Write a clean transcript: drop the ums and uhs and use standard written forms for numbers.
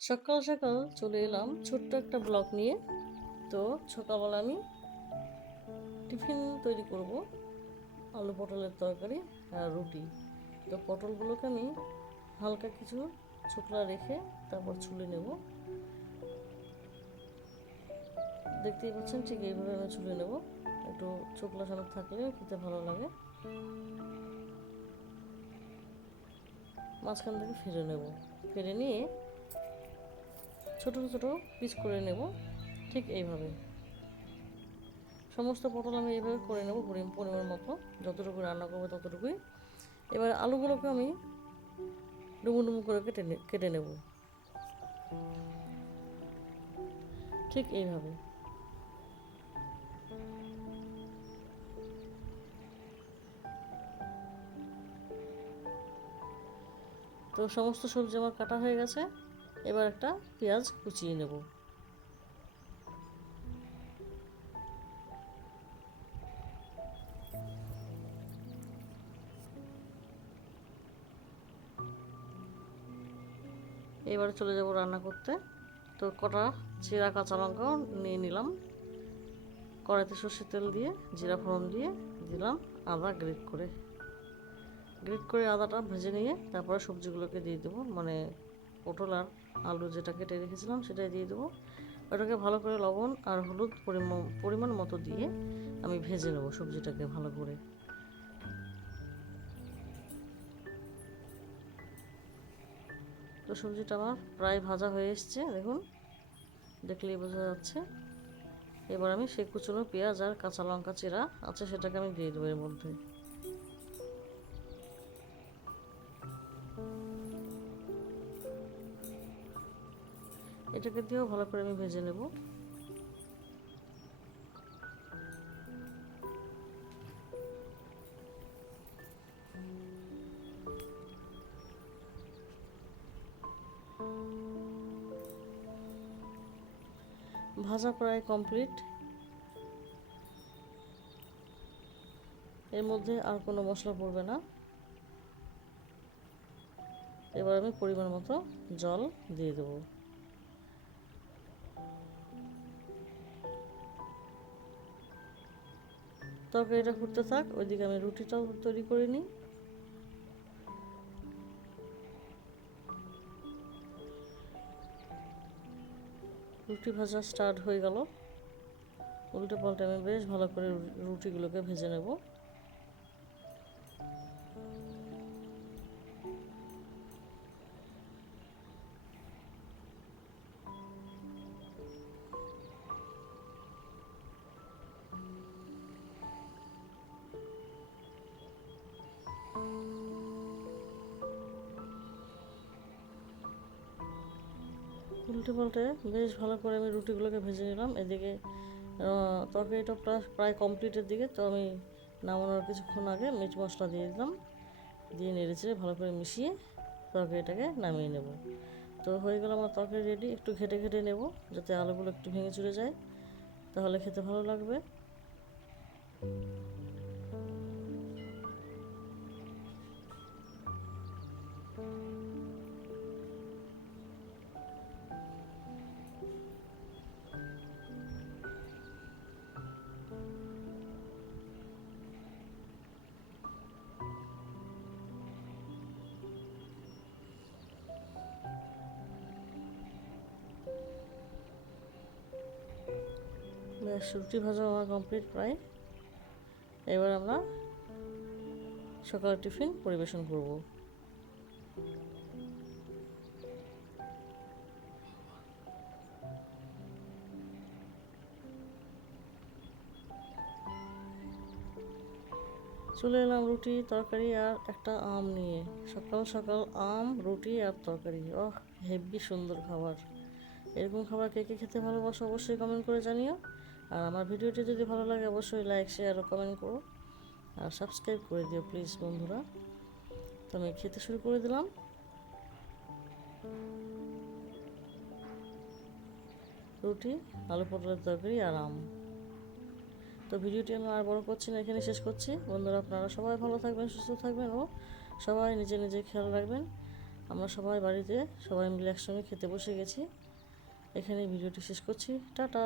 সকাল সকাল চলে এলাম ছোট্ট একটা ব্লগ নিয়ে। তো সকালবেলা আমি টিফিন তৈরি করব, আলু পটলের তরকারি আর রুটি। তো পটলগুলোকে আমি হালকা কিছু ছোকলা রেখে তারপর ছুলে নেব। দেখতেই পাচ্ছেন ঠিক এইভাবে আমি ছুলে নেব। একটু ছোকলা সমেত থাকলে খেতে ভালো লাগে। মাঝখান থেকে ফেলে নেব, ফেলে নিয়ে ছোট ছোট পিস করে নেব। ঠিক এইভাবে সমস্ত পটল আমি এইভাবে করে নেব পরিমাণ মতো, যতটুকু রান্না করবো ততটুকুই। এবার আলুগুলোকে আমি ডুমো ডুমো করে কেটে নেব ঠিক এইভাবে। তো সমস্ত সবজি আমার কাটা হয়ে গেছে। এবার একটা পেঁয়াজ কুচিয়ে নেব। এবার চলে যাব রান্না করতে। তো কটা জিরা কাঁচা লঙ্কাও নিয়ে নিলাম। কড়াইতে সর্ষের তেল দিয়ে জিরা ফোড়ন দিয়ে দিলাম আদা গ্রেট করে আদাটা ভেজে নিয়ে তারপরে সবজিগুলোকে দিয়ে দেবো, মানে পটল আর আলু যেটা কেটে রেখেছিলাম সেটাই দিয়ে দেবো। ওটাকে ভালো করে লবণ আর হলুদ পরিমাণ মতো দিয়ে আমি ভেজে নেবো সবজিটাকে ভালো করে। তো সবজিটা আমার প্রায় ভাজা হয়ে এসছে, দেখুন, দেখলেই বোঝা যাচ্ছে। এবার আমি সেই কুচনো পেঁয়াজ আর কাঁচা লঙ্কা চেরা আছে সেটাকে আমি দিয়ে দেবো এর মধ্যে। এটাকে দিয়েও ভালো করে আমি ভেজে নেব। ভাজা প্রায় কমপ্লিট। এর মধ্যে আর কোনো মশলা পড়বে না। এবার আমি পরিমাণ মতো জল দিয়ে দেবো। তরকারিটা ফুটতে থাক, ওইদিকে আমি রুটিটাও তৈরি করে নিই। রুটি ভাজা স্টার্ট হয়ে গেল। উল্টে পাল্টে আমি বেশ ভালো করে রুটিগুলোকে ভেজে নেব। উল্টে পাল্টে বেশ ভালো করে আমি রুটিগুলোকে ভেজে নিলাম। এদিকে তরকারিটা প্রায় কমপ্লিটের দিকে। তো আমি নামানোর কিছুক্ষণ আগে মিট মশলা দিয়ে দিলাম, দিয়ে নেড়েচেড়ে ভালো করে মিশিয়ে তরকারিটাকে নামিয়ে নেব। তো হয়ে গেল আমার তরকারি রেডি। একটু ঘেটে ঘেটে নেব যাতে আলুগুলো একটু ভেঙে চুরে যায়, তাহলে খেতে ভালো লাগবে। ব্যাস, রুটি ভাজা আমার কমপ্লিট প্রায়। এবার আমরা সকালের টিফিন পরিবেশন করব। চলে এলাম রুটি তরকারি আর একটা আম নিয়ে। সকাল সকাল আম রুটি আর তরকারি, ওহ, হেভি সুন্দর খাবার। এরকম খাবার কে কে খেতে ভালোবাসো অবশ্যই কমেন্ট করে জানিও। আর আমার ভিডিওটি যদি ভালো লাগে অবশ্যই লাইক শেয়ার ও কমেন্ট করো, আর সাবস্ক্রাইব করে দিও প্লিজ বন্ধুরা। তো আমি খেতে শুরু করে দিলাম। রুটি, আলু পটলের তরকারি আর আম। তো ভিডিওটি আমি আর বড় করছি না, এখানে শেষ করছি। বন্ধুরা, আপনারা সবাই ভালো থাকবেন, সুস্থ থাকবেন ও সবাই নিজে নিজে খেয়াল রাখবেন। আমরা সবাই বাড়িতে সবাই মিলে একসঙ্গে খেতে বসে গেছি। এখানে ভিডিওটি শেষ করছি। টাটা।